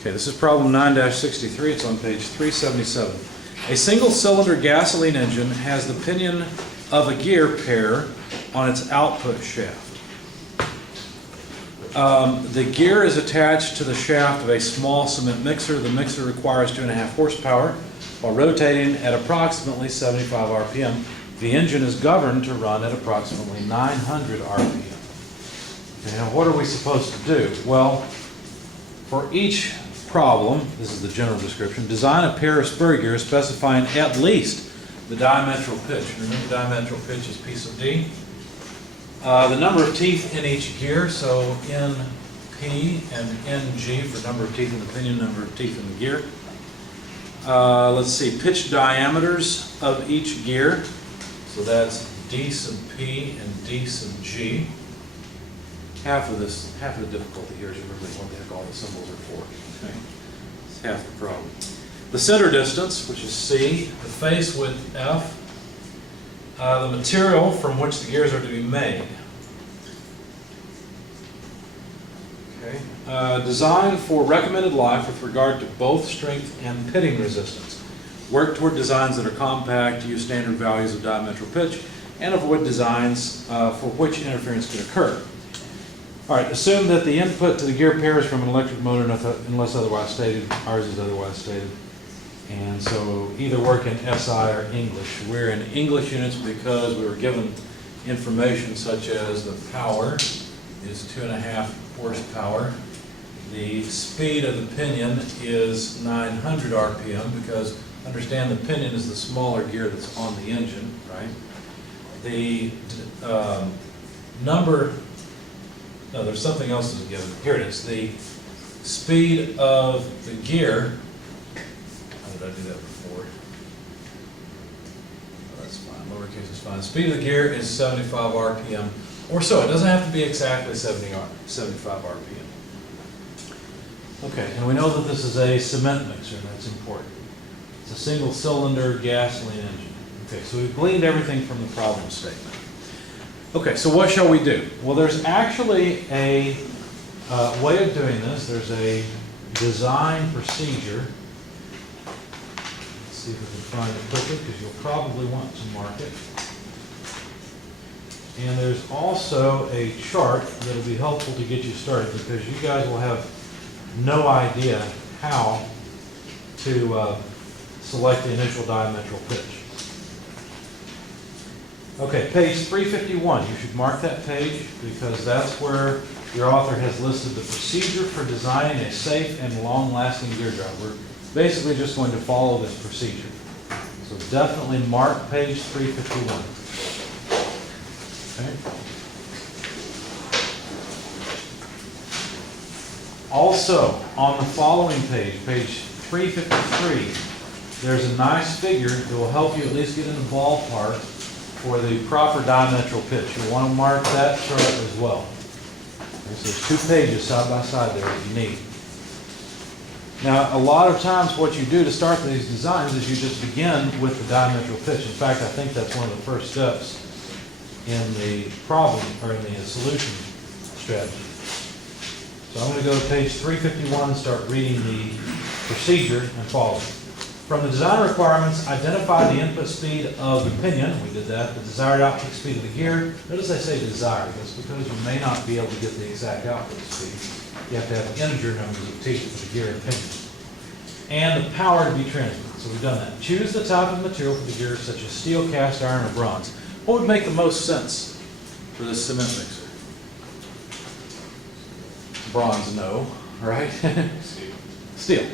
Okay, this is problem 9-63. It's on page 377. A single-cylinder gasoline engine has the pinion of a gear pair on its output shaft. The gear is attached to the shaft of a small cement mixer. The mixer requires 2.5 horsepower while rotating at approximately 75 RPM. The engine is governed to run at approximately 900 RPM. Okay, now what are we supposed to do? Well, for each problem, this is the general description, design a pair of spur gears specifying at least the diametral pitch. Remember, diametral pitch is P sub D. The number of teeth in each gear, so NP and NG for number of teeth in the pinion, number of teeth in the gear. Let's see, pitch diameters of each gear, so that's D sub P and D sub G. Half of the difficulty here is you remember what the heck all the symbols are for. Okay. It's half the problem. The center distance, which is C, the face width F, the material from which the gears are to be made. Okay. Design for recommended life with regard to both strength and pitting resistance. Work toward designs that are compact, use standard values of diametral pitch, and avoid designs for which interference could occur. All right, assume that the input to the gear pair is from an electric motor unless otherwise stated. Ours is otherwise stated. And so either work in SI or English. We're in English units because we were given information such as the power is 2.5 horsepower. The speed of the pinion is 900 RPM because understand the pinion is the smaller gear that's on the engine, right? The no, there's something else that's given. Here it is. The speed of the gear. How did I do that before? Oh, that's fine. Lowercase is fine. The speed of the gear is 75 RPM or so. It doesn't have to be exactly 75 RPM. Okay, and we know that this is a cement mixer. That's important. It's a single cylinder gasoline engine. Okay, so we've gleaned everything from the problem statement. Okay, so what shall we do? Well, there's actually a way of doing this. There's a design procedure. Let's see if we can find it quickly because you'll probably want to mark it. And there's also a chart that will be helpful to get you started because you guys will have no idea how to select the initial diametral pitch. Okay, page 351. You should mark that page because that's where your author has listed the procedure for designing a safe and long-lasting gear drive. We're basically just going to follow this procedure. So definitely mark page 351. Okay. Also, on the following page, page 353, there's a nice figure that will help you at least get in the ballpark for the proper diametral pitch. You'll want to mark that chart as well. Okay, so there's 2 pages side by side there that you need. Now, a lot of times what you do to start these designs is you just begin with the diametral pitch. In fact, I think that's one of the first steps in the problem, or in the solution strategy. So I'm going to go to page 351 and start reading the procedure and follow. From the design requirements, identify the input speed of the pinion. We did that. The desired output speed of the gear. Notice I say desired. That's because you may not be able to get the exact output speed. You have to have integer numbers of teeth for the gear and pinion. And the power to be transmitted. So we've done that. Choose the type of material for the gear, such as steel, cast iron, or bronze. What would make the most sense for this cement mixer? Bronze, no. Right? Steel.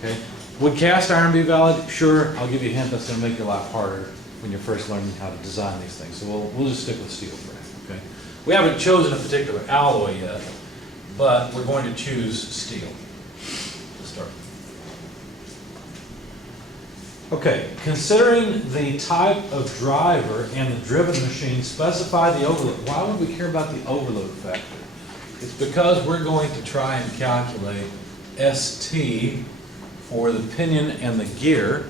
Okay. Would cast iron be valid? Sure. I'll give you a hint. That's going to make your life harder when you're first learning how to design these things. So we'll just stick with steel for now. Okay. We haven't chosen a particular alloy yet, but we're going to choose steel to start. Okay. Considering the type of driver and the driven machine, specify the overload. Why would we care about the overload factor? It's because we're going to try and calculate ST for the pinion and the gear,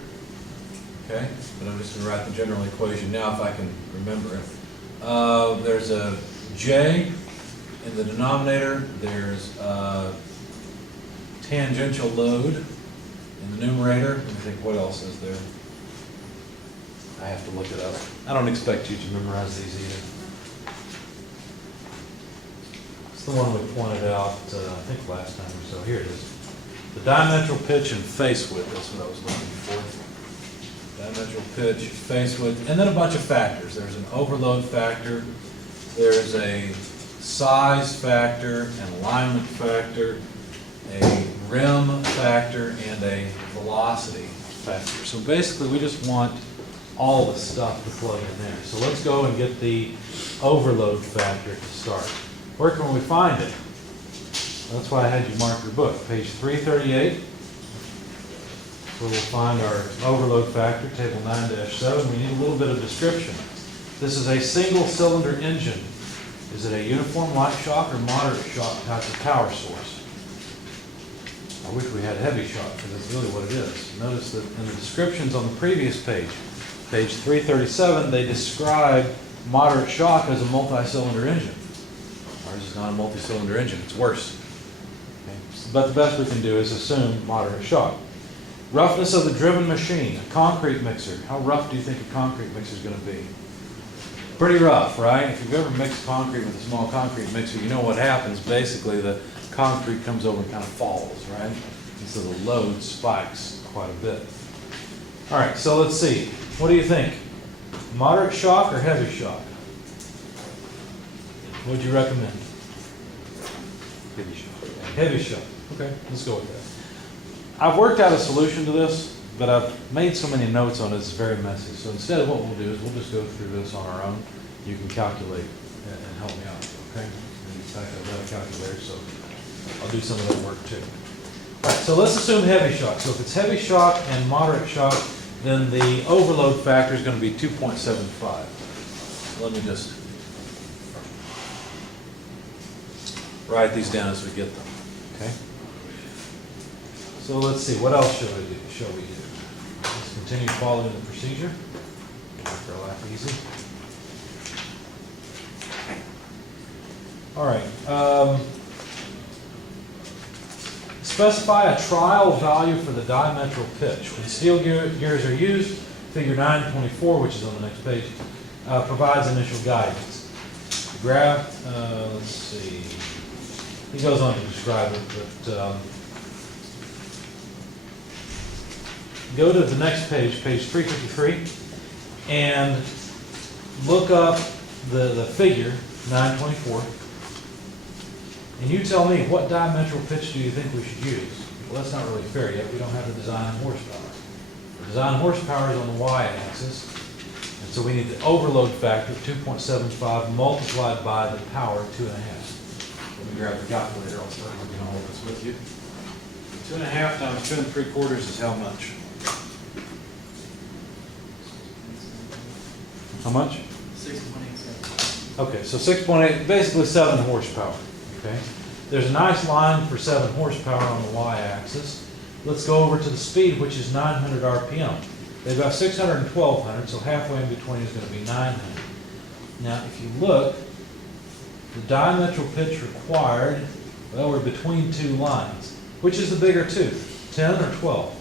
okay? But I'm just going to write the general equation now if I can remember it. There's a J in the denominator, there's tangential load in the numerator. Let me think, what else is there? I have to look it up. I don't expect you to memorize these either. It's the one we pointed out, I think last time or so. Here it is. The diametral pitch and face width, that's what I was looking for. Diametral pitch, face width, and then a bunch of factors. There's an overload factor, there's a size factor, an alignment factor, a rim factor, and a velocity factor. So basically we just want all the stuff to plug in there. So let's go and get the overload factor to start. Where can we find it? That's why I had you mark your book. Page 338, where we'll find our overload factor, table 9-7. We need a little bit of description. This is a single cylinder engine. Is it a uniform light shock or moderate shock type of power source? I wish we had heavy shock, because that's really what it is. Notice that in the descriptions on the previous page, page 337, they describe moderate shock as a multi-cylinder engine. Ours is not a multi-cylinder engine, it's worse. Okay. But the best we can do is assume moderate shock. Roughness of the driven machine, a concrete mixer. How rough do you think a concrete mixer is going to be? Pretty rough, right? If you've ever mixed concrete with a small concrete mixer, you know what happens. Basically, the concrete comes over and kind of falls, right? And so the load spikes quite a bit. All right, so let's see. What do you think? Moderate shock or heavy shock? What would you recommend? Heavy shock. Heavy shock. Okay, let's go with that. I've worked out a solution to this, but I've made so many notes on it, it's very messy. So instead of what we'll do is we'll just go through this on our own. You can calculate and help me out, okay? In fact, I've got a calculator, so I'll do some of that work too. All right, so let's assume heavy shock. So if it's heavy shock and moderate shock, then the overload factor is going to be 2.75. Let me just write these down as we get them, okay? So let's see, what else shall we do? Let's continue following the procedure. Make our life easy. All right. Specify a trial value for the diametral pitch. When steel gears are used, figure 924, which is on the next page, provides initial guidance. The graph, let's see, he goes on to describe it, but go to the next page, page 353, and look up the figure, 924, and you tell me what diametral pitch do you think we should use? Well, that's not really fair yet. We don't have the design horsepower. The design horsepower is on the y-axis, and so we need the overload factor of 2.75 multiplied by the power of 2.5. Let me grab the calculator. I'll start working all of this with you. 2.5 times 2 3/4 is how much? How much? 6.87. Okay, so 6.8, basically 7 horsepower. Okay, there's a nice line for 7 horsepower on the y-axis. Let's go over to the speed, which is 900 RPM. They've got 600 and 1200, so halfway in between is going to be 900. Now, if you look, the diametral pitch required, well, we're between two lines. Which is the bigger tooth, 10 or 12?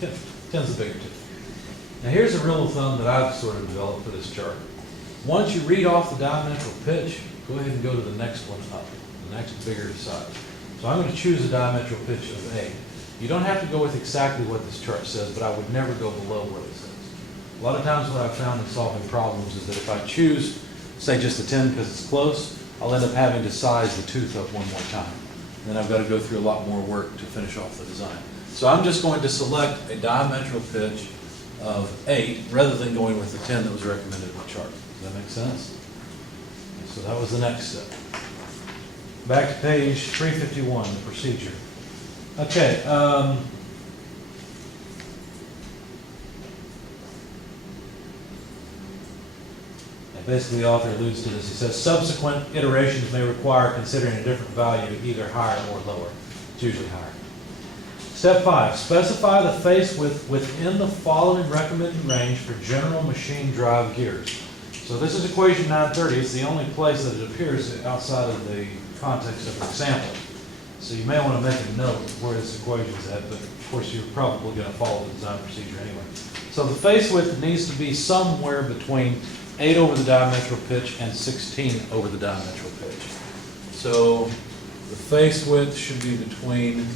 10. 10's the bigger tooth. Now here's a rule of thumb that I've sort of developed for this chart. Once you read off the diametral pitch, go ahead and go to the next one up, the next bigger size. So I'm going to choose a diametral pitch of 8. You don't have to go with exactly what this chart says, but I would never go below what it says. A lot of times what I've found in solving problems is that if I choose, say just a 10 because it's close, I'll end up having to size the tooth up one more time. And then I've got to go through a lot more work to finish off the design. So I'm just going to select a diametral pitch of 8 rather than going with the 10 that was recommended in the chart. Does that make sense? So that was the next step. Back to page 351, the procedure. Okay. Basically, the author alludes to this. He says, subsequent iterations may require considering a different value, either higher or lower. It's usually higher. Step 5, specify the face width within the following recommended range for general machine drive gears. So this is equation 930. It's the only place that it appears outside of the context of an example. So you may want to make a note of where this equation is at, but of course you're probably going to follow the design procedure anyway. So the face width needs to be somewhere between 8 over the diametral pitch and 16 over the diametral pitch. So the face width should be between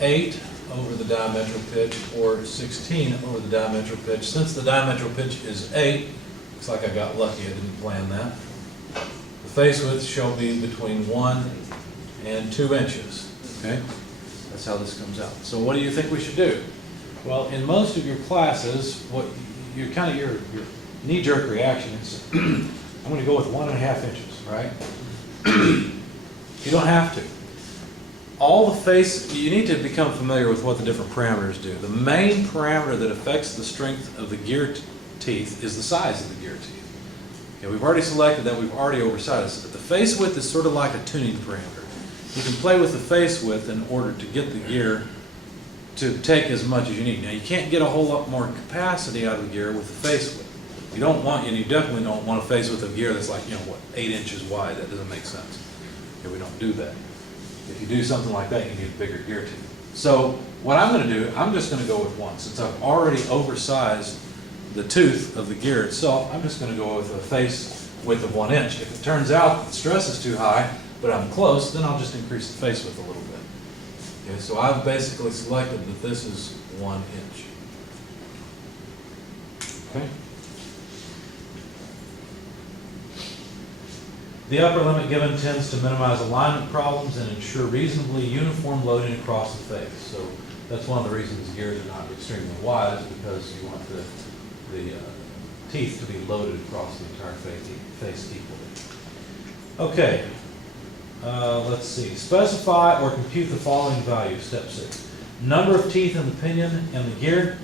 8 over the diametral pitch or 16 over the diametral pitch. Since the diametral pitch is 8, looks like I got lucky, I didn't plan that. The face width shall be between 1 and 2 inches. Okay? That's how this comes out. So what do you think we should do? Well, in most of your classes, what your knee-jerk reaction is, I'm going to go with 1.5 inches, right? You don't have to. All the face, you need to become familiar with what the different parameters do. The main parameter that affects the strength of the gear teeth is the size of the gear teeth. Okay, we've already selected that, we've already oversized it. The face width is sort of like a tuning parameter. You can play with the face width in order to get the gear to take as much as you need. Now you can't get a whole lot more capacity out of the gear with the face width. You don't want, and you definitely don't want a face width of gear that's like, 8 inches wide. That doesn't make sense. Okay, we don't do that. If you do something like that, you need a bigger gear teeth. So what I'm going to do, I'm just going to go with 1. Since I've already oversized the tooth of the gear itself, I'm just going to go with a face width of 1 inch. If it turns out the stress is too high, but I'm close, then I'll just increase the face width a little bit. Okay, so I've basically selected that this is 1 inch. Okay. The upper limit given tends to minimize alignment problems and ensure reasonably uniform loading across the face. So that's one of the reasons gears are not extremely wide, is because you want the teeth to be loaded across the entire face equally. Okay, let's see. Specify or compute the following values, step 6. Number of teeth in the pinion and the gear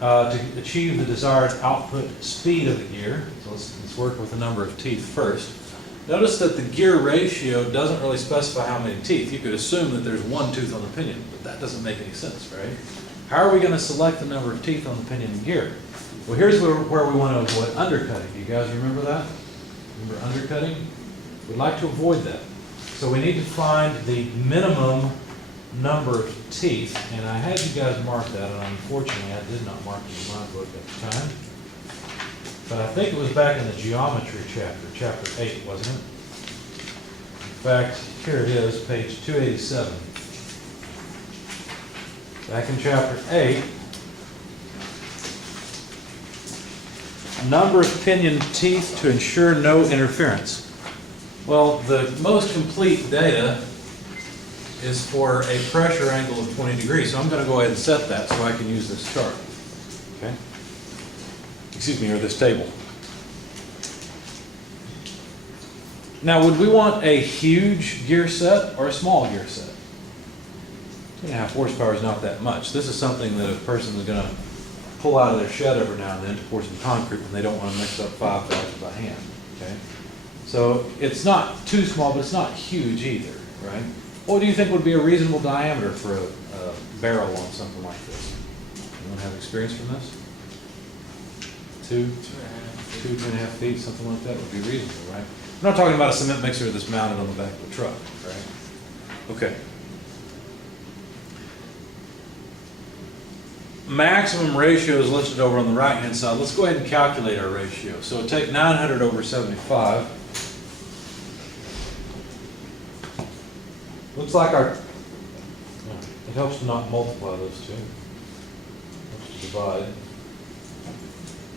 to achieve the desired output speed of the gear. So let's work with the number of teeth first. Notice that the gear ratio doesn't really specify how many teeth. You could assume that there's 1 tooth on the pinion, but that doesn't make any sense, right? How are we going to select the number of teeth on the pinion and gear? Well, here's where we want to avoid undercutting. Do you guys remember that? Remember undercutting? We'd like to avoid that. So we need to find the minimum number of teeth, and I had you guys mark that, and unfortunately I did not mark it in my book at the time. But I think it was back in the geometry chapter, chapter 8, wasn't it? In fact, here it is, page 287. Back in chapter 8, number of pinion teeth to ensure no interference. Well, the most complete data is for a pressure angle of 20 degrees, so I'm going to go ahead and set that so I can use this chart. Okay? Excuse me, or this table. Now, would we want a huge gear set or a small gear set? 2.5 horsepower is not that much. This is something that a person is going to pull out of their shed every now and then to pour some concrete when they don't want to mix up 5 bags by hand. Okay? So it's not too small, but it's not huge either, right? What do you think would be a reasonable diameter for a barrel on something like this? Anyone have experience from this? 2.5 feet, something like that would be reasonable, right? We're not talking about a cement mixer that's mounted on the back of the truck, right? Okay. Maximum ratio is listed over on the right-hand side. Let's go ahead and calculate our ratio. So take 900 over 75. Looks like it helps to not multiply those two. It helps to divide.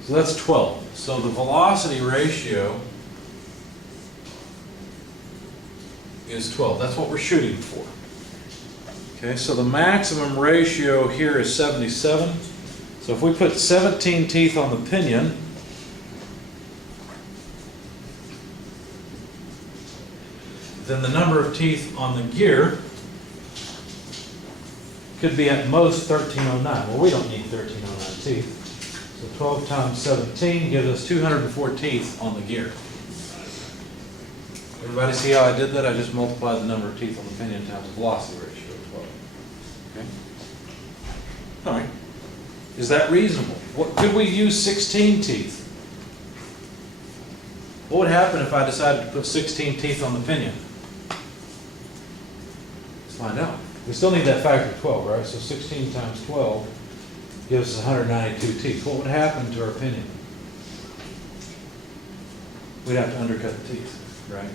So that's 12. So the velocity ratio is 12. That's what we're shooting for. Okay, so the maximum ratio here is 77. So if we put 17 teeth on the pinion, then the number of teeth on the gear could be at most 1309. Well, we don't need 1309 teeth. So 12 times 17 gives us 204 teeth on the gear. Everybody see how I did that? I just multiplied the number of teeth on the pinion times the velocity ratio of 12. Okay? All right. Is that reasonable? Could we use 16 teeth? What would happen if I decided to put 16 teeth on the pinion? Let's find out. We still need that factor of 12, right? So 16 times 12 gives us 192 teeth. What would happen to our pinion? We'd have to undercut the teeth, right?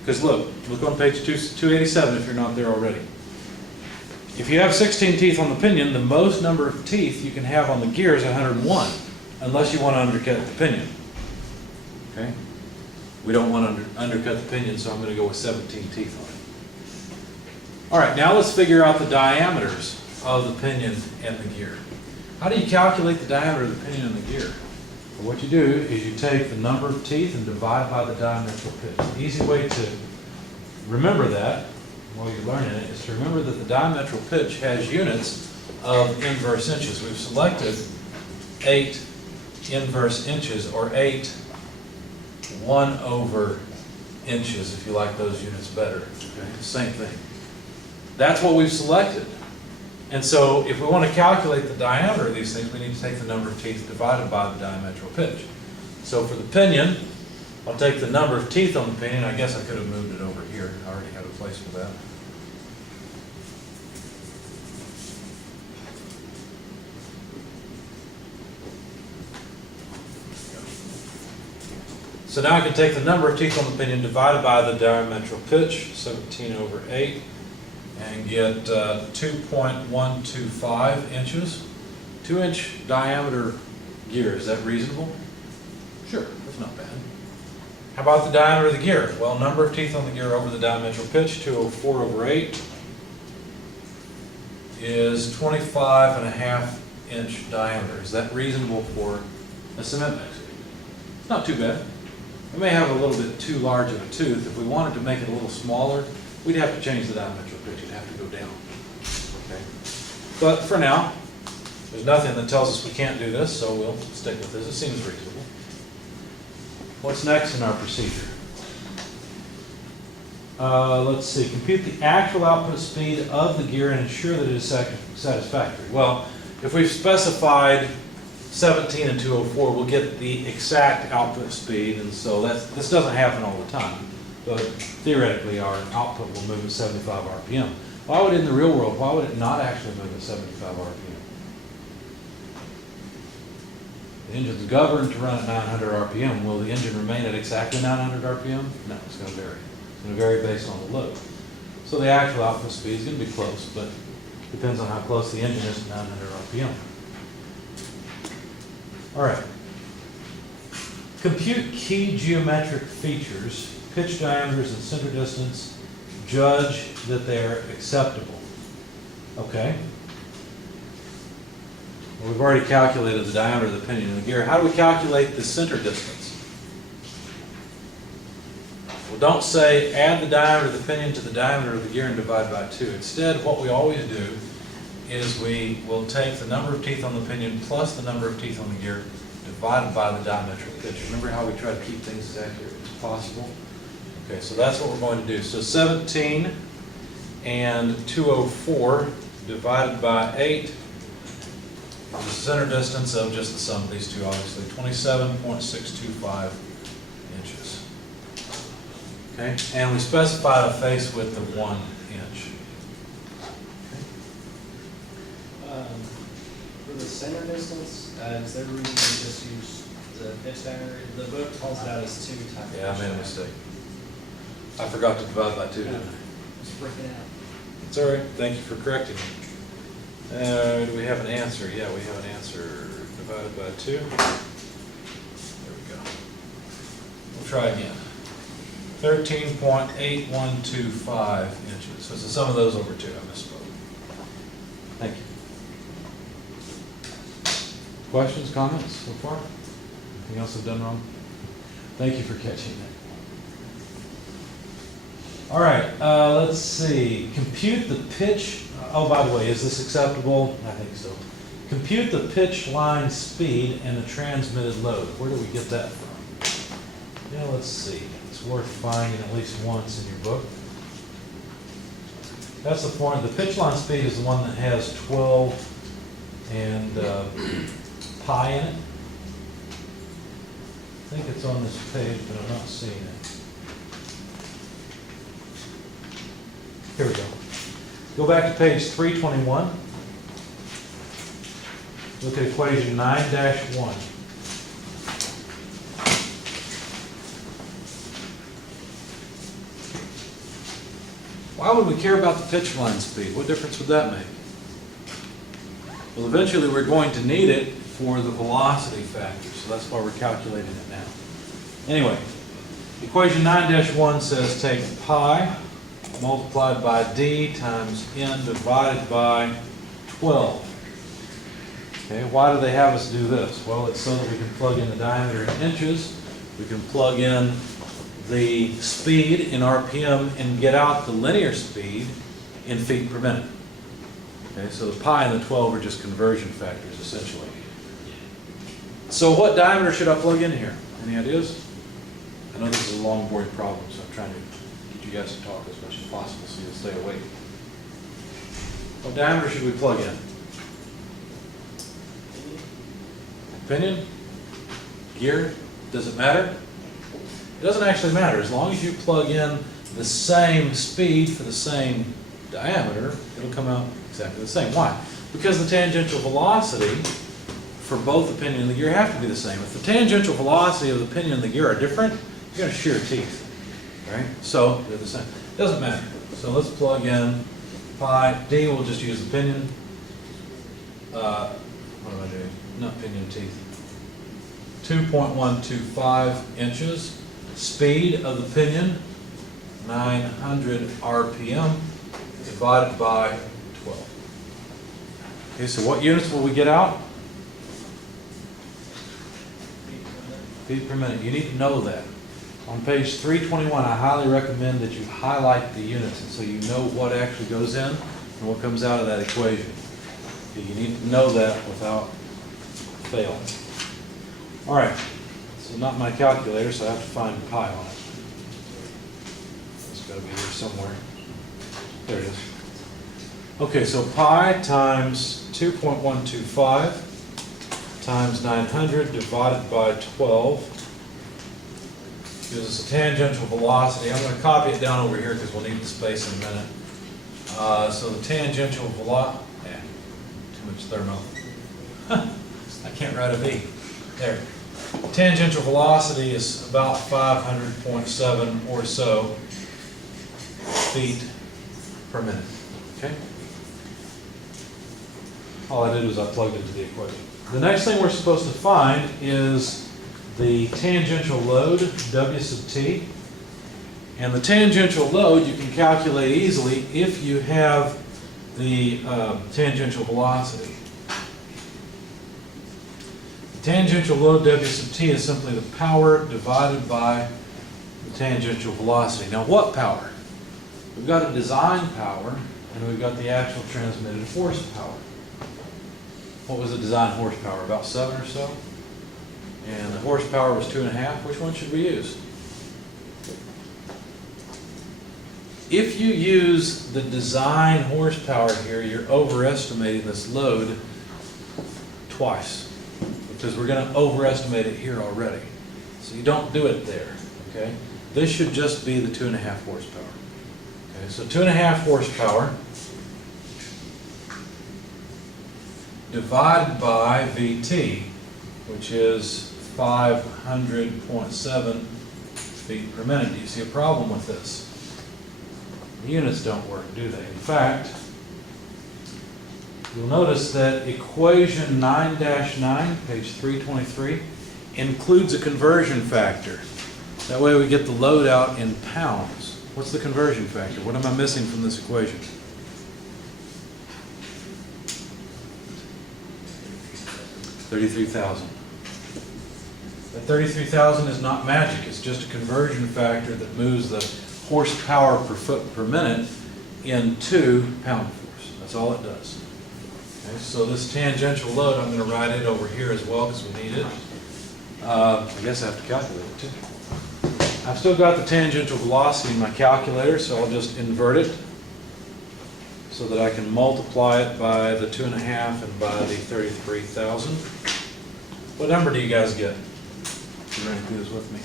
Because look on page 287 if you're not there already. If you have 16 teeth on the pinion, the most number of teeth you can have on the gear is 101, unless you want to undercut the pinion. Okay? We don't want to undercut the pinion, so I'm going to go with 17 teeth on it. All right, now let's figure out the diameters of the pinion and the gear. How do you calculate the diameter of the pinion and the gear? Well, what you do is you take the number of teeth and divide by the diametral pitch. The easy way to remember that while you're learning it is to remember that the diametral pitch has units of inverse inches. We've selected 8 inverse inches, or 8 1/over inches, if you like those units better. Okay? Same thing. That's what we've selected. And so if we want to calculate the diameter of these things, we need to take the number of teeth divided by the diametral pitch. So for the pinion, I'll take the number of teeth on the pinion. I guess I could have moved it over here. I already have a place for that. So now I can take the number of teeth on the pinion divided by the diametral pitch, 17/8, and get 2.125 inches. 2-inch diameter gear, is that reasonable? Sure, that's not bad. How about the diameter of the gear? Well, number of teeth on the gear over the diametral pitch, 204/8, is 25.5-inch diameter. Is that reasonable for a cement mixer? It's not too bad. We may have a little bit too large of a tooth. If we wanted to make it a little smaller, we'd have to change the diametral pitch. You'd have to go down. Okay. But for now, there's nothing that tells us we can't do this, so we'll stick with this. It seems reasonable. What's next in our procedure? Let's see. Compute the actual output speed of the gear and ensure that it is satisfactory. Well, if we've specified 17 and 204, we'll get the exact output speed, and so this doesn't happen all the time, but theoretically our output will move at 75 RPM. Why would it in the real world, why would it not actually move at 75 RPM? The engine's governed to run at 900 RPM. Will the engine remain at exactly 900 RPM? No, it's going to vary. It's going to vary based on the load. So the actual output speed is going to be close, but depends on how close the engine is to 900 RPM. All right. Compute key geometric features, pitch diameters, and center distance. Judge that they are acceptable. Okay. Well, we've already calculated the diameter of the pinion and the gear. How do we calculate the center distance? Well, don't say add the diameter of the pinion to the diameter of the gear and divide by 2. Instead, what we always do is we will take the number of teeth on the pinion plus the number of teeth on the gear divided by the diametral pitch. Remember how we try to keep things as accurate as possible? Okay, so that's what we're going to do. So 17 and 204 divided by 8, the center distance of just the sum of these two, obviously, 27.625 inches. Okay, and we specified a face width of 1 inch. For the center distance, is there room to just use the pitch diameter? The book calls it out as 2 times. Yeah, I made a mistake. I forgot to divide by 2, didn't I? It's freaking out. It's all right. Thank you for correcting me. Do we have an answer? Yeah, we have an answer. Divided by 2. There we go. We'll try again. 13.8125 inches. So it's the sum of those over 2. I misspoke. Thank you. Questions, comments so far? Anything else I've done wrong? Thank you for catching that. All right, let's see. Compute the pitch. Oh, by the way, is this acceptable? I think so. Compute the pitch line speed and the transmitted load. Where do we get that from? Yeah, let's see. It's worth finding at least once in your book. That's the point. The pitch line speed is the one that has 12 and pi in it. I think it's on this page, but I'm not seeing it. Here we go. Go back to page 321. Look at equation 9-1. Why would we care about the pitch line speed? What difference would that make? Well, eventually we're going to need it for the velocity factor, so that's why we're calculating it now. Anyway, equation 9-1 says take pi multiplied by d times n divided by 12. Okay, why do they have us do this? Well, it's so that we can plug in the diameter in inches, we can plug in the speed in RPM and get out the linear speed in feet per minute. Okay, so the pi and the 12 are just conversion factors, essentially. So what diameter should I plug in here? Any ideas? I know this is a long, boring problem, so I'm trying to get you guys to talk as much as possible so you'll stay awake. What diameter should we plug in? Pinion? Gear? Does it matter? It doesn't actually matter. As long as you plug in the same speed for the same diameter, it'll come out exactly the same. Why? Because the tangential velocity for both the pinion and the gear have to be the same. If the tangential velocity of the pinion and the gear are different, you're going to shear teeth, right? So they're the same. It doesn't matter. So let's plug in pi. D, we'll just use the pinion. What am I doing? Not pinion teeth. 2.125 inches. Speed of the pinion, 900 RPM divided by 12. Okay, so what units will we get out? Feet per minute. You need to know that. On page 321, I highly recommend that you highlight the units and so you know what actually goes in and what comes out of that equation. Okay, you need to know that without fail. All right. So not my calculator, so I have to find pi on it. It's got to be here somewhere. There it is. Okay, so pi times 2.125 times 900 divided by 12 gives us a tangential velocity. I'm going to copy it down over here because we'll need the space in a minute. So the tangential velocity, too much thermo. I can't write a V. There. Tangential velocity is about 500.7 or so feet per minute. Okay? All I did was I plugged it into the equation. The next thing we're supposed to find is the tangential load, W sub t. And the tangential load you can calculate easily if you have the tangential velocity. Tangential load W sub t is simply the power divided by the tangential velocity. Now what power? We've got a design power and we've got the actual transmitted horsepower. What was the design horsepower? About 7 or so? And the horsepower was 2.5. Which one should we use? If you use the design horsepower here, you're overestimating this load twice. Because we're going to overestimate it here already. So you don't do it there, okay? This should just be the 2.5 horsepower. Okay, so 2.5 horsepower divided by VT, which is 500.7 feet per minute. Do you see a problem with this? The units don't work, do they? In fact, you'll notice that equation 9-9, page 323, includes a conversion factor. That way we get the load out in pounds. What's the conversion factor? What am I missing from this equation? 33,000. That 33,000 is not magic. It's just a conversion factor that moves the horsepower per foot per minute into pound force. That's all it does. Okay, so this tangential load, I'm going to write it over here as well because we need it. I guess I have to calculate it too. I've still got the tangential velocity in my calculator, so I'll just invert it so that I can multiply it by the 2.5 and by the 33,000. What number do you guys get? You ready to do this with me?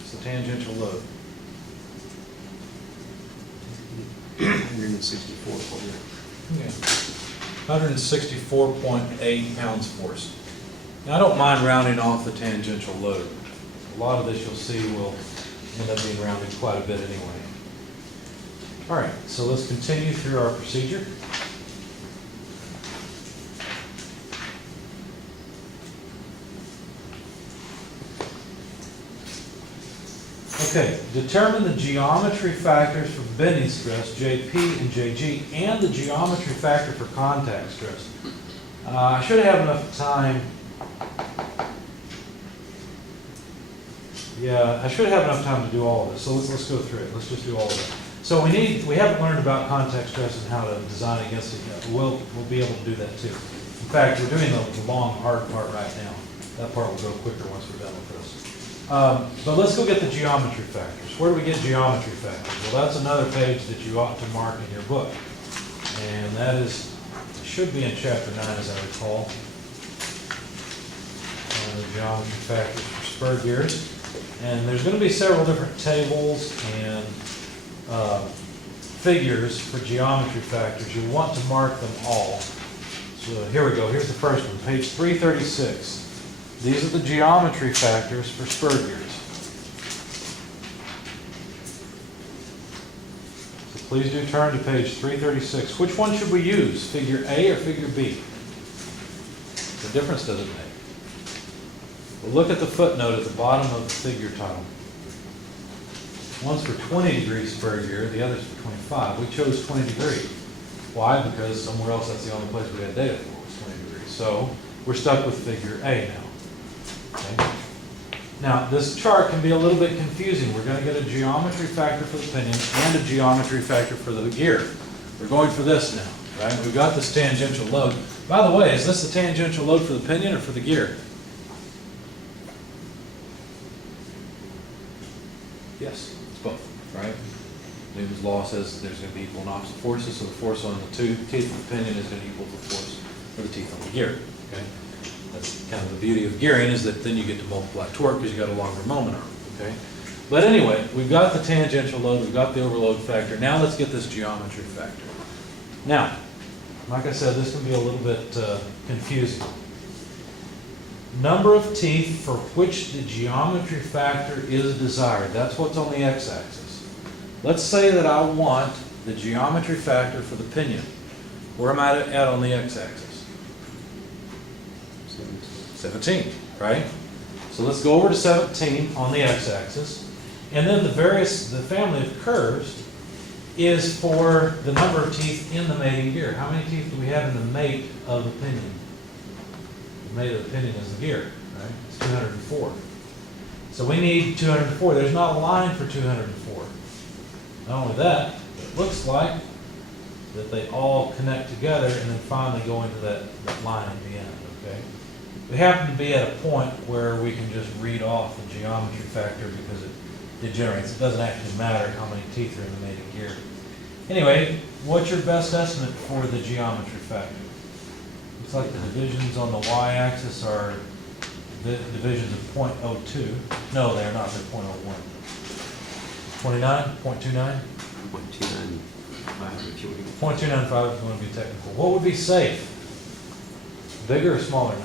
It's the tangential load. 164. Yeah. 164.8 pounds force. Now, I don't mind rounding off the tangential load. A lot of this you'll see will end up being rounded quite a bit anyway. All right, so let's continue through our procedure. Okay, determine the geometry factors for bending stress, JP and JG, and the geometry factor for contact stress. I should have enough time. Yeah, I should have enough time to do all of this, so let's go through it. Let's just do all of it. So we haven't learned about contact stress and how to design against it yet. We'll be able to do that too. In fact, we're doing the long, hard part right now. That part will go quicker once we're done with this. But let's go get the geometry factors. Where do we get geometry factors? Well, that's another page that you ought to mark in your book. And that should be in chapter 9, as I recall. The geometry factors for spur gears. And there's going to be several different tables and figures for geometry factors. You want to mark them all. So here we go. Here's the first one, page 336. These are the geometry factors for spur gears. So please do turn to page 336. Which one should we use, figure A or figure B? What difference does it make? Well, look at the footnote at the bottom of the figure title. One's for 20 degree spur gear, the other's for 25. We chose 20 degree. Why? Because somewhere else that's the only place we had data for was 20 degrees. So we're stuck with figure A now. Okay. Now, this chart can be a little bit confusing. We're going to get a geometry factor for the pinion and a geometry factor for the gear. We're going for this now, right? We've got this tangential load. By the way, is this the tangential load for the pinion or for the gear? Yes, it's both, right? Newton's law says there's going to be equal and opposite forces, so the force on the teeth of the pinion is going to equal the force of the teeth on the gear, okay? That's kind of the beauty of gearing, is that then you get to multiply torque because you got a longer moment arm, okay? But anyway, we've got the tangential load, we've got the overload factor. Now let's get this geometry factor. Now, like I said, this can be a little bit confusing. Number of teeth for which the geometry factor is desired. That's what's on the x-axis. Let's say that I want the geometry factor for the pinion. Where am I at on the x-axis? 17, right? So let's go over to 17 on the x-axis. And then the family of curves is for the number of teeth in the mating gear. How many teeth do we have in the mate of the pinion? The mate of the pinion is the gear, right? It's 204. So we need 204. There's not a line for 204. Not only that, it looks like that they all connect together and then finally go into that line at the end, okay? We happen to be at a point where we can just read off the geometry factor because it degenerates. It doesn't actually matter how many teeth are in the mating gear. Anyway, what's your best estimate for the geometry factor? Looks like the divisions on the y-axis are divisions of 0.02. No, they're not. They're 0.01. 29? 0.29? 0.295 if you want. 0.295 if you want to be technical. What would be safe? Bigger or smaller number?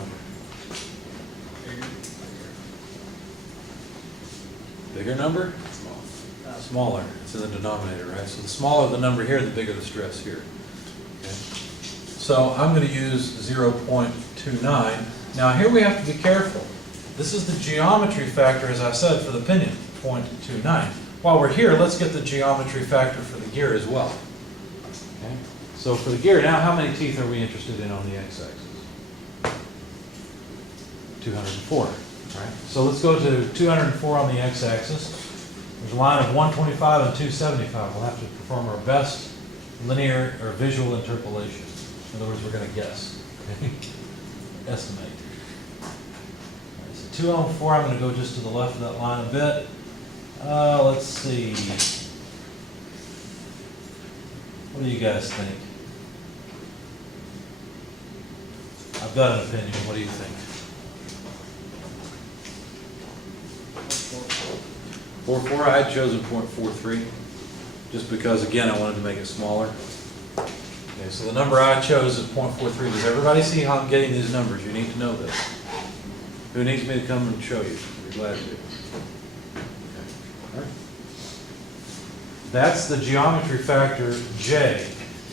Bigger number? Smaller. It's in the denominator, right? So the smaller the number here, the bigger the stress here. Okay. So I'm going to use 0.29. Now here we have to be careful. This is the geometry factor, as I said, for the pinion, 0.29. While we're here, let's get the geometry factor for the gear as well. Okay. So for the gear, now how many teeth are we interested in on the x-axis? 204. Right. So let's go to 204 on the x-axis. There's a line of 125 and 275. We'll have to perform our best linear or visual interpolation. In other words, we're going to guess. Okay? Estimate. Right, so 204, I'm going to go just to the left of that line a bit. Let's see. What do you guys think? I've got an opinion. What do you think? 4.4, I had chosen 0.43. just because, again, I wanted to make it smaller. Okay, so the number I chose is 0.43. Does everybody see how I'm getting these numbers? You need to know this. Who needs me to come and show you? I'd be glad to. Okay. All right. That's the geometry factor J.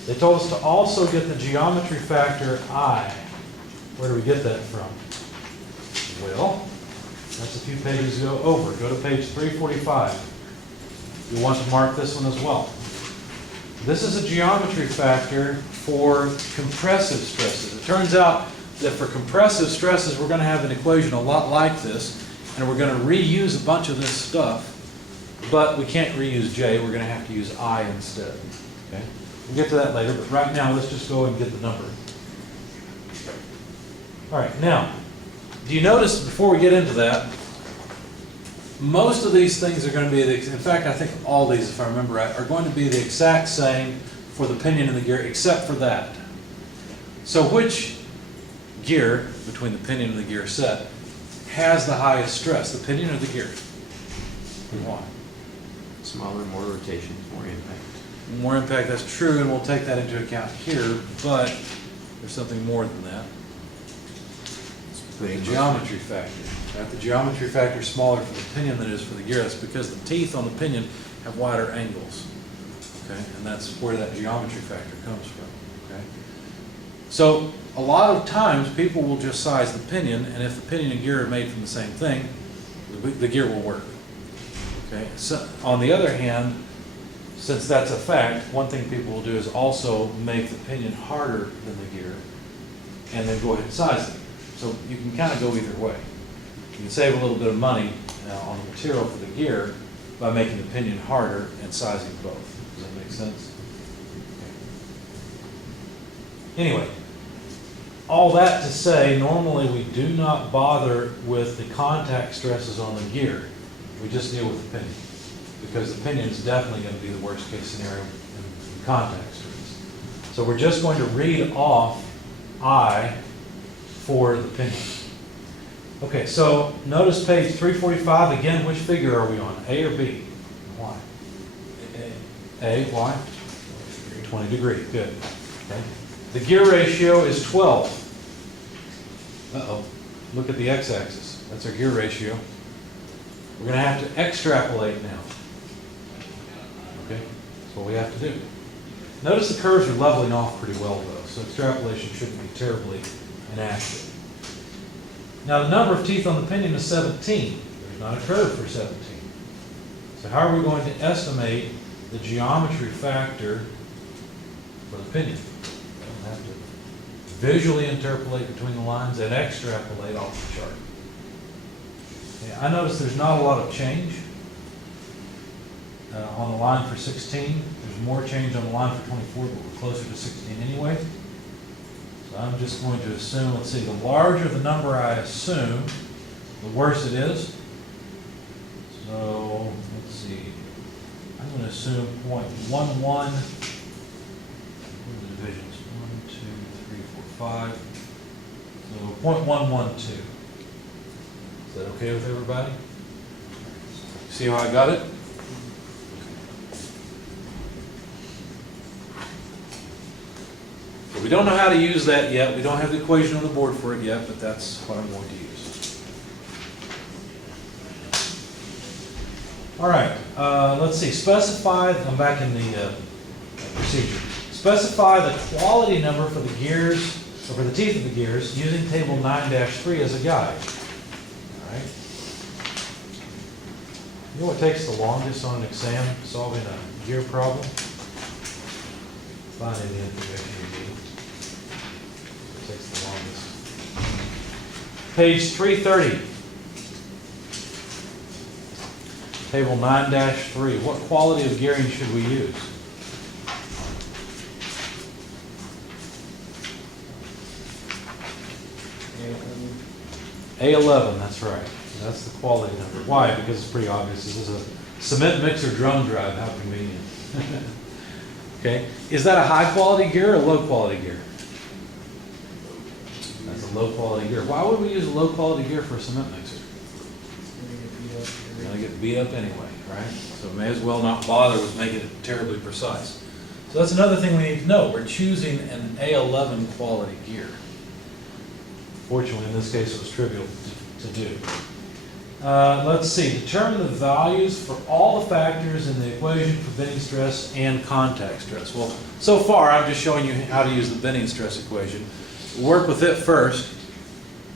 They told us to also get the geometry factor I. Where do we get that from? Well, that's a few pages over. Go to page 345. You'll want to mark this one as well. This is a geometry factor for compressive stresses. It turns out that for compressive stresses, we're going to have an equation a lot like this, and we're going to reuse a bunch of this stuff, but we can't reuse J. We're going to have to use I instead. Okay? We'll get to that later, but right now, let's just go and get the number. All right, now, do you notice, before we get into that, most of these things are going to be, in fact, I think all these, if I remember right, are going to be the exact same for the pinion and the gear, except for that. So which gear, between the pinion and the gear set, has the highest stress, the pinion or the gear? And why? Smaller, more rotation, more impact. More impact, that's true, and we'll take that into account here, but there's something more than that. The geometry factor. The geometry factor is smaller for the pinion than it is for the gear. That's because the teeth on the pinion have wider angles. Okay, and that's where that geometry factor comes from. Okay, so a lot of times people will just size the pinion, and if the pinion and gear are made from the same thing, the gear will work. Okay, so on the other hand, since that's a fact, one thing people will do is also make the pinion harder than the gear, and then go ahead and size it. So you can kind of go either way. You can save a little bit of money on the material for the gear by making the pinion harder and sizing both. Does that make sense? Okay. Anyway, all that to say, normally we do not bother with the contact stresses on the gear. We just deal with the pinion, because the pinion is definitely going to be the worst case scenario in contact stress. So we're just going to read off I for the pinion. Okay, so notice page 345. Again, which figure are we on? A or B? Why? A. Why? 20 degree. Good. Okay. The gear ratio is 12. Uh-oh. Look at the x-axis. That's our gear ratio. We're going to have to extrapolate now. Okay? That's what we have to do. Notice the curves are leveling off pretty well, though, so extrapolation shouldn't be terribly inaccurate. Now, the number of teeth on the pinion is 17. There's not a curve for 17. So how are we going to estimate the geometry factor for the pinion? We'll have to visually interpolate between the lines and extrapolate off the chart. Okay, I notice there's not a lot of change on the line for 16. There's more change on the line for 24, but we're closer to 16 anyway. So I'm just going to assume, let's see, the larger the number I assume, the worse it is. So, let's see, I'm going to assume 0.11, what are the divisions? 1, 2, 3, 4, 5. So 0.112. Is that okay with everybody? See how I got it? We don't know how to use that yet. We don't have the equation on the board for it yet, but that's what I'm going to use. All right, let's see. Specify, I'm back in the procedure. Specify the quality number for the gears, or for the teeth of the gears, using table 9-3 as a guide. All right. You know what takes the longest on an exam solving a gear problem? Finding the information you need. Takes the longest. Page 330. Table 9-3. What quality of gearing should we use? A11, that's right. That's the quality number. Why? Because it's pretty obvious. This is a cement mixer drum drive. How convenient. Okay. Is that a high quality gear or a low quality gear? That's a low quality gear. Why would we use a low quality gear for a cement mixer? Gonna to get beat up anyway, right? So may as well not bother with making it terribly precise. So that's another thing we need to know. We're choosing an A11 quality gear. Fortunately, in this case, it was trivial to do. Let's see, determine the values for all the factors in the equation for bending stress and contact stress. Well, so far, I'm just showing you how to use the bending stress equation. We'll work with it first,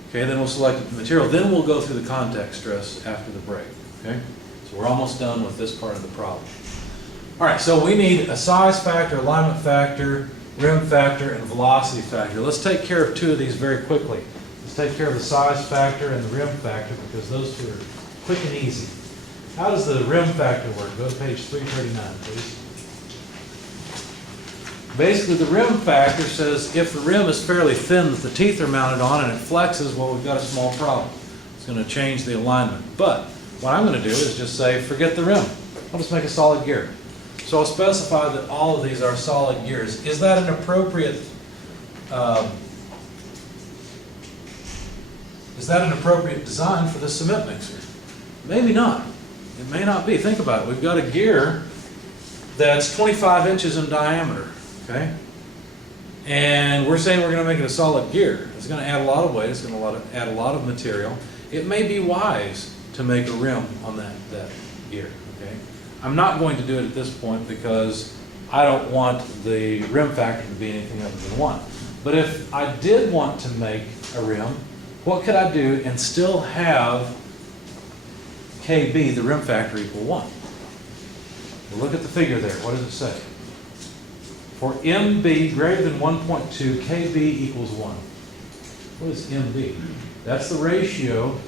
okay, then we'll select the material, then we'll go through the contact stress after the break, okay? So we're almost done with this part of the problem. All right, so we need a size factor, alignment factor, rim factor, and velocity factor. Let's take care of two of these very quickly. Let's take care of the size factor and the rim factor because those two are quick and easy. How does the rim factor work? Go to page 339, please. Basically, the rim factor says if the rim is fairly thin that the teeth are mounted on and it flexes, well, we've got a small problem. It's going to change the alignment. But what I'm going to do is just say, forget the rim. I'll just make a solid gear. So I'll specify that all of these are solid gears. Is that an appropriate design for the cement mixer? Maybe not. It may not be. Think about it. We've got a gear that's 25 inches in diameter, okay? And we're saying we're going to make it a solid gear. It's going to add a lot of weight. It's going to add a lot of material. It may be wise to make a rim on that gear, okay? I'm not going to do it at this point because I don't want the rim factor to be anything other than 1. But if I did want to make a rim, what could I do and still have KB, the rim factor, equal 1? Well, look at the figure there. What does it say? For MB greater than 1.2, KB equals 1. What is MB? That's the ratio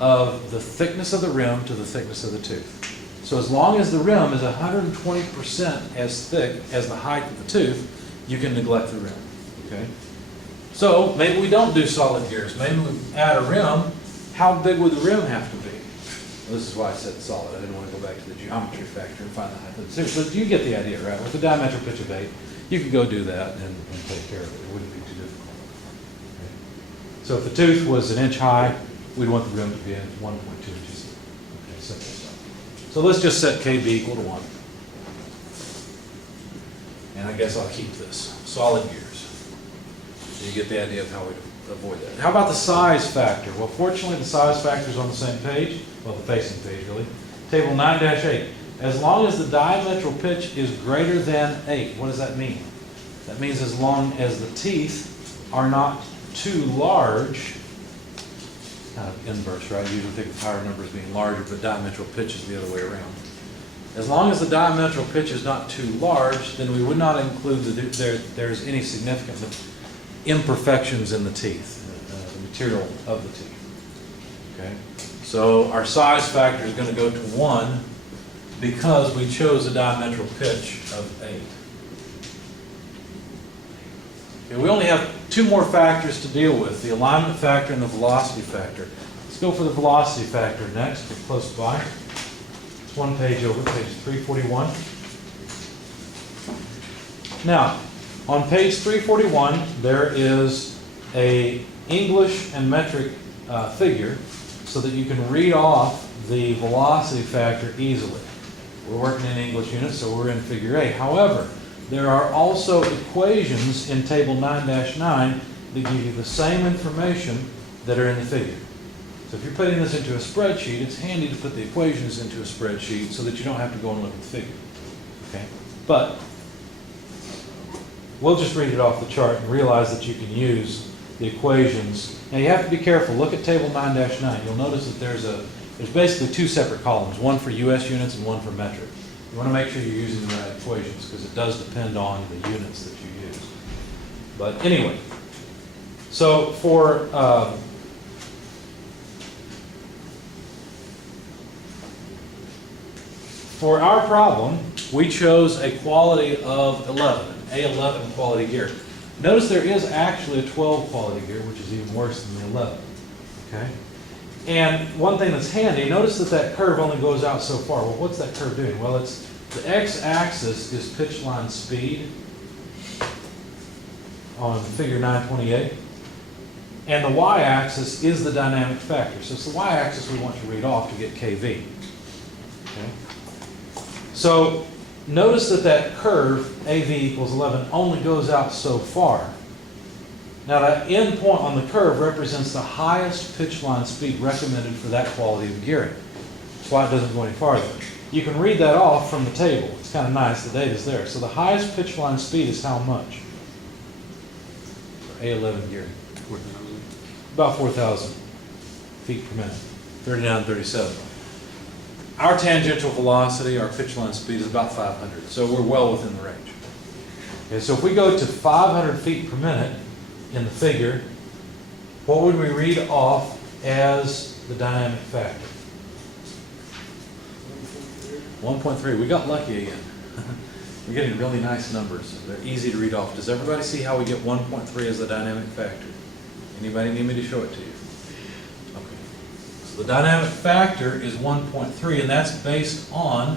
of the thickness of the rim to the thickness of the tooth. So as long as the rim is 120% as thick as the height of the tooth, you can neglect the rim, okay? So maybe we don't do solid gears. Maybe we add a rim. How big would the rim have to be? Well, this is why I said solid. I didn't want to go back to the geometry factor and find the height of the tooth. But you get the idea, right? With a diametric pitch of 8, you could go do that and take care of it. It wouldn't be too difficult. Okay. So if the tooth was an inch high, we'd want the rim to be 1.2 inches. Okay, simple stuff. So let's just set KB equal to 1. And I guess I'll keep this. Solid gears. So you get the idea of how we avoid that. How about the size factor? Well, fortunately, the size factor is on the same page. Well, the facing page, really. Table 9-8. As long as the diametral pitch is greater than 8, what does that mean? That means as long as the teeth are not too large, kind of inverse, right? You usually think of higher numbers being larger, but diametral pitch is the other way around. As long as the diametral pitch is not too large, then we would not include there's any significant imperfections in the teeth, the material of the teeth. Okay? So our size factor is going to go to 1 because we chose a diametral pitch of 8. Okay, we only have 2 more factors to deal with, the alignment factor and the velocity factor. Let's go for the velocity factor next. Get close by. It's 1 page over, page 341. Now, on page 341, there is a English and metric figure so that you can read off the velocity factor easily. We're working in English units, so we're in figure A. However, there are also equations in table 9-9 that give you the same information that are in the figure. So if you're putting this into a spreadsheet, it's handy to put the equations into a spreadsheet so that you don't have to go and look at the figure. Okay? But we'll just read it off the chart and realize that you can use the equations. Now you have to be careful. Look at table 9-9. You'll notice that there's basically 2 separate columns, one for US units and one for metric. You want to make sure you're using the right equations because it does depend on the units that you use. But anyway, so for our problem, we chose a quality of 11, an A11 quality gear. Notice there is actually a 12 quality gear, which is even worse than the 11. Okay? And one thing that's handy, notice that curve only goes out so far. Well, what's that curve doing? Well, it's the x-axis is pitch line speed on figure 928, and the y-axis is the dynamic factor. So it's the y-axis we want to read off to get kV. Okay. So notice that that curve, AV equals 11, only goes out so far. Now that end point on the curve represents the highest pitch line speed recommended for that quality of gearing. That's why it doesn't go any farther. You can read that off from the table. It's kind of nice, the data's there. So the highest pitch line speed is how much? For A11 gearing. About 4,000 feet per minute, 39, 37. Our tangential velocity, our pitch line speed is about 500, so we're well within the range. Okay, so if we go to 500 feet per minute in the figure, what would we read off as the dynamic factor? 1.3. We got lucky again. We're getting really nice numbers. They're easy to read off. Does everybody see how we get 1.3 as the dynamic factor? Anybody need me to show it to you? Okay. So the dynamic factor is 1.3, and that's based on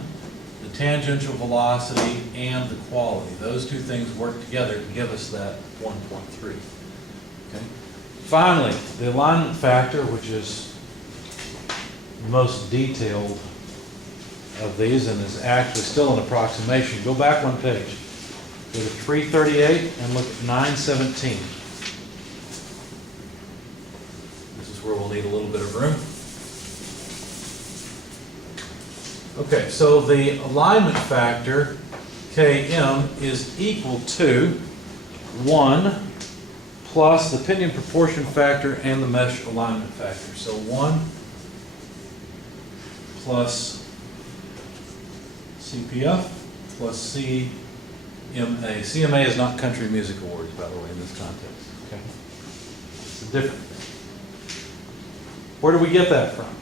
the tangential velocity and the quality. Those two things work together to give us that 1.3. Okay. Finally, the alignment factor, which is the most detailed of these and is actually still an approximation. Go back one page. Go to 338 and look at 917. This is where we'll need a little bit of room. Okay, so the alignment factor, Km, is equal to 1 plus the pinion proportion factor and the mesh alignment factor. So 1 plus CPF plus CMA. CMA is not country music awards, by the way, in this context. Okay, it's a different thing. Where do we get that from?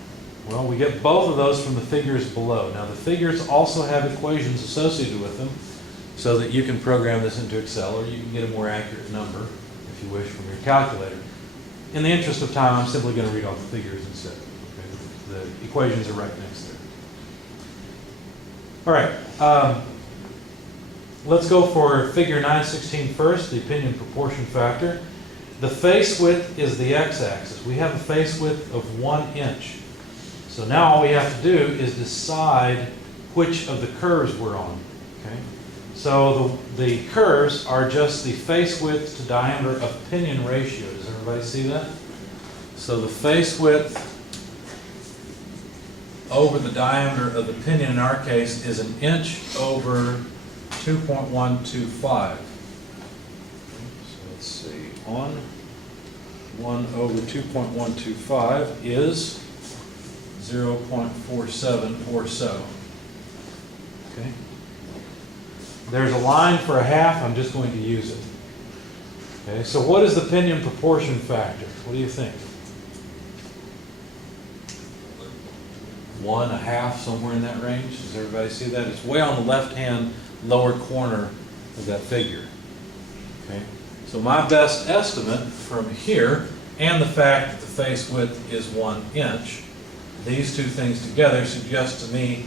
Well, we get both of those from the figures below. Now, the figures also have equations associated with them so that you can program this into Excel, or you can get a more accurate number, if you wish, from your calculator. In the interest of time, I'm simply going to read off the figures instead. Okay? The equations are right next there. All right, let's go for figure 916 first, the pinion proportion factor. The face width is the x-axis. We have a face width of 1 inch. So now all we have to do is decide which of the curves we're on. Okay? So the curves are just the face width to diameter of pinion ratio. Does everybody see that? So the face width over the diameter of the pinion, in our case, is 1 inch over 2.125. So let's see, on 1 over 2.125 is 0.47 or so. Okay. There's a line for a half. I'm just going to use it. Okay. So what is the pinion proportion factor? What do you think? 1, a half, somewhere in that range. Does everybody see that? It's way on the left-hand lower corner of that figure. Okay. So my best estimate from here, and the fact that the face width is 1 inch, these two things together suggest to me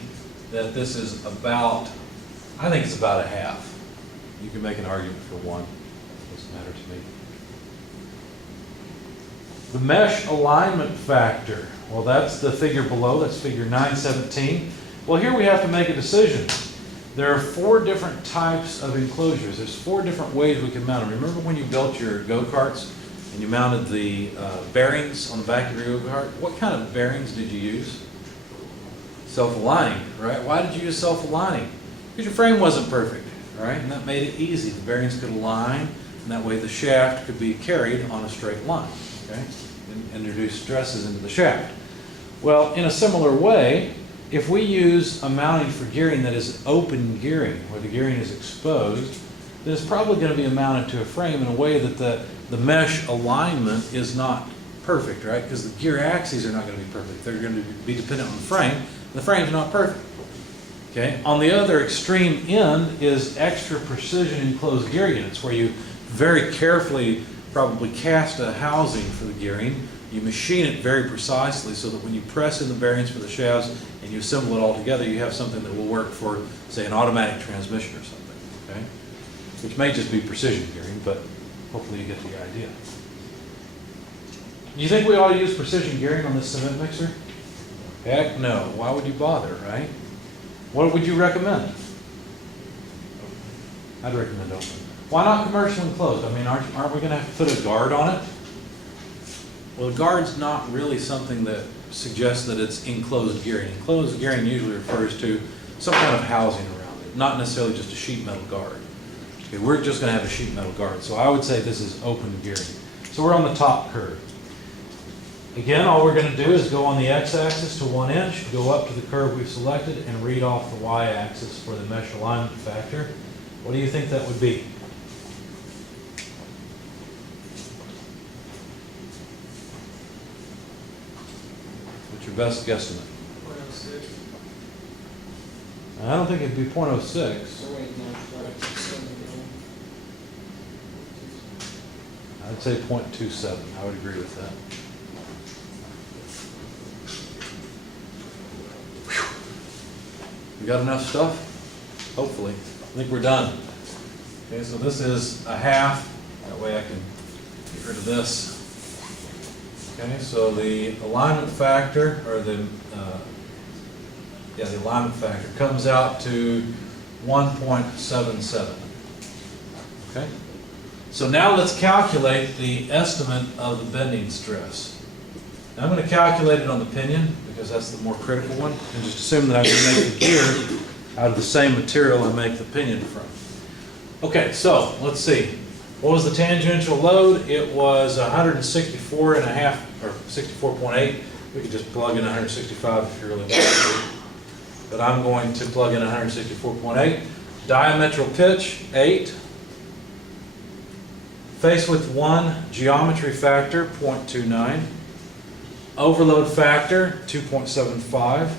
that this is about, I think it's about a half. You can make an argument for 1. It doesn't matter to me. The mesh alignment factor. Well, that's the figure below. That's figure 917. Well, here we have to make a decision. There are 4 different types of enclosures. There's 4 different ways we can mount them. Remember when you built your go-karts and you mounted the bearings on the back of your go-kart? What kind of bearings did you use? Self-aligning, right? Why did you use self-aligning? Because your frame wasn't perfect, right? And that made it easy. The bearings could align, and that way the shaft could be carried on a straight line, okay? And introduce stresses into the shaft. Well, in a similar way, if we use a mounting for gearing that is open gearing, where the gearing is exposed, then it's probably going to be mounted to a frame in a way that the mesh alignment is not perfect, right? Because the gear axes are not going to be perfect. They're going to be dependent on the frame, and the frame's not perfect. Okay? On the other extreme end is extra precision enclosed gear units, where you very carefully probably cast a housing for the gearing. You machine it very precisely so that when you press in the bearings for the shafts and you assemble it all together, you have something that will work for, say, an automatic transmission or something, okay? Which may just be precision gearing, but hopefully you get the idea. Do you think we ought to use precision gearing on this cement mixer? Heck no. Why would you bother, right? What would you recommend? I'd recommend open. Why not commercial enclosed? I mean, aren't we gonna have to put a guard on it? Well, a guard's not really something that suggests that it's enclosed gearing. Enclosed gearing usually refers to some kind of housing around it, not necessarily just a sheet metal guard. Okay, we're just gonna have a sheet metal guard, so I would say this is open gearing. So we're on the top curve. Again, all we're gonna do is go on the x-axis to 1 inch, go up to the curve we've selected, and read off the y-axis for the mesh alignment factor. What do you think that would be? What's your best guesstimate? 0.06. I don't think it'd be 0.06. Or wait, no, sorry. I'd say 0.27. I would agree with that. We got enough stuff? Hopefully. I think we're done. Okay, so this is a half. That way I can get rid of this. Okay, so the alignment factor, or the alignment factor comes out to 1.77. Okay? So now let's calculate the estimate of the bending stress. Now I'm going to calculate it on the pinion because that's the more critical one, and just assume that I'm going to make the gear out of the same material I make the pinion from. Okay, so let's see. What was the tangential load? It was 164 and a half, or 64.8. We could just plug in 165 if you really want to. But I'm going to plug in 164.8. Diametral pitch, 8. Face width 1, geometry factor, 0.29. Overload factor, 2.75.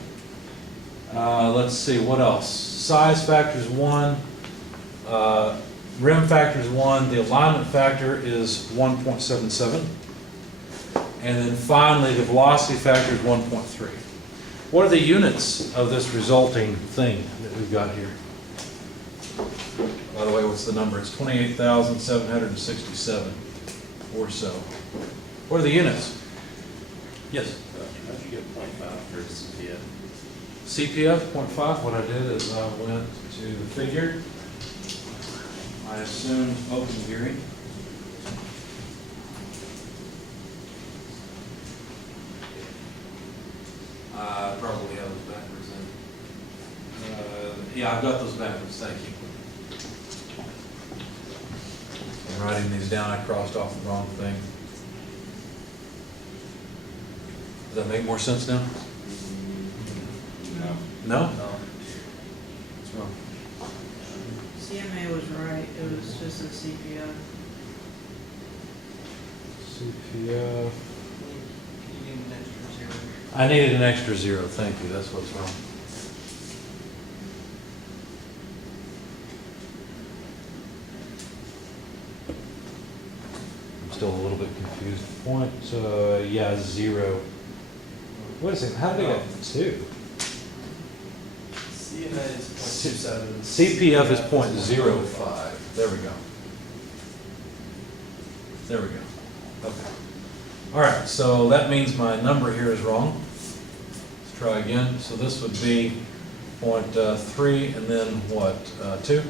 Let's see, what else? Size factor is 1. Rim factor is 1. The alignment factor is 1.77. And then finally, the velocity factor is 1.3. What are the units of this resulting thing that we've got here? By the way, what's the number? It's 28,767 or so. What are the units? Yes? How'd you get 0.5 for CPF? CPF 0.5. What I did is I went to the figure. I assumed open gearing. I probably have those backwards then. Yeah, I've got those backwards, thank you. I'm writing these down, I crossed off the wrong thing. Does that make more sense now? No? No? What's wrong? CMA was right, it was just a CPF. CPF. You need an extra 0. I needed an extra 0, thank you, that's what's wrong. I'm still a little bit confused. Yeah, 0. Wait a second, how did I get 2? CMA is 0.27. CPF is 0.05. There we go. There we go. Okay. All right, so that means my number here is wrong. Let's try again. So this would be 0.3 and then what, 2?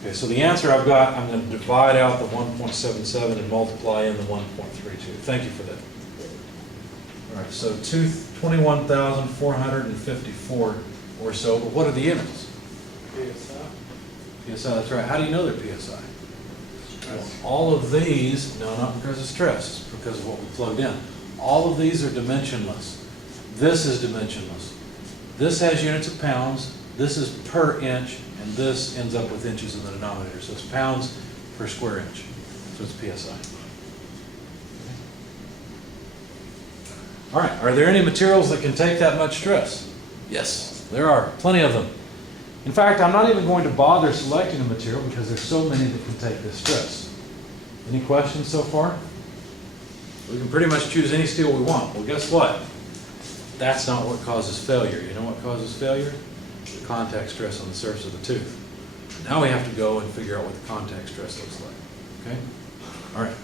Okay, so the answer I've got, I'm going to divide out the 1.77 and multiply in the 1.32. Thank you for that. All right, so 21,454 or so, but what are the units? PSI. PSI, that's right. How do you know they're PSI? Well, all of these, no, not because of stress, it's because of what we plugged in. All of these are dimensionless. This is dimensionless. This has units of pounds, this is per inch, and this ends up with inches in the denominator. So it's pounds per square inch. So it's PSI. All right, are there any materials that can take that much stress? Yes, there are, plenty of them. In fact, I'm not even going to bother selecting a material because there's so many that can take this stress. Any questions so far? We can pretty much choose any steel we want. Well, guess what? That's not what causes failure. You know what causes failure? The contact stress on the surface of the tooth. Now we have to go and figure out what the contact stress looks like. Okay? All right.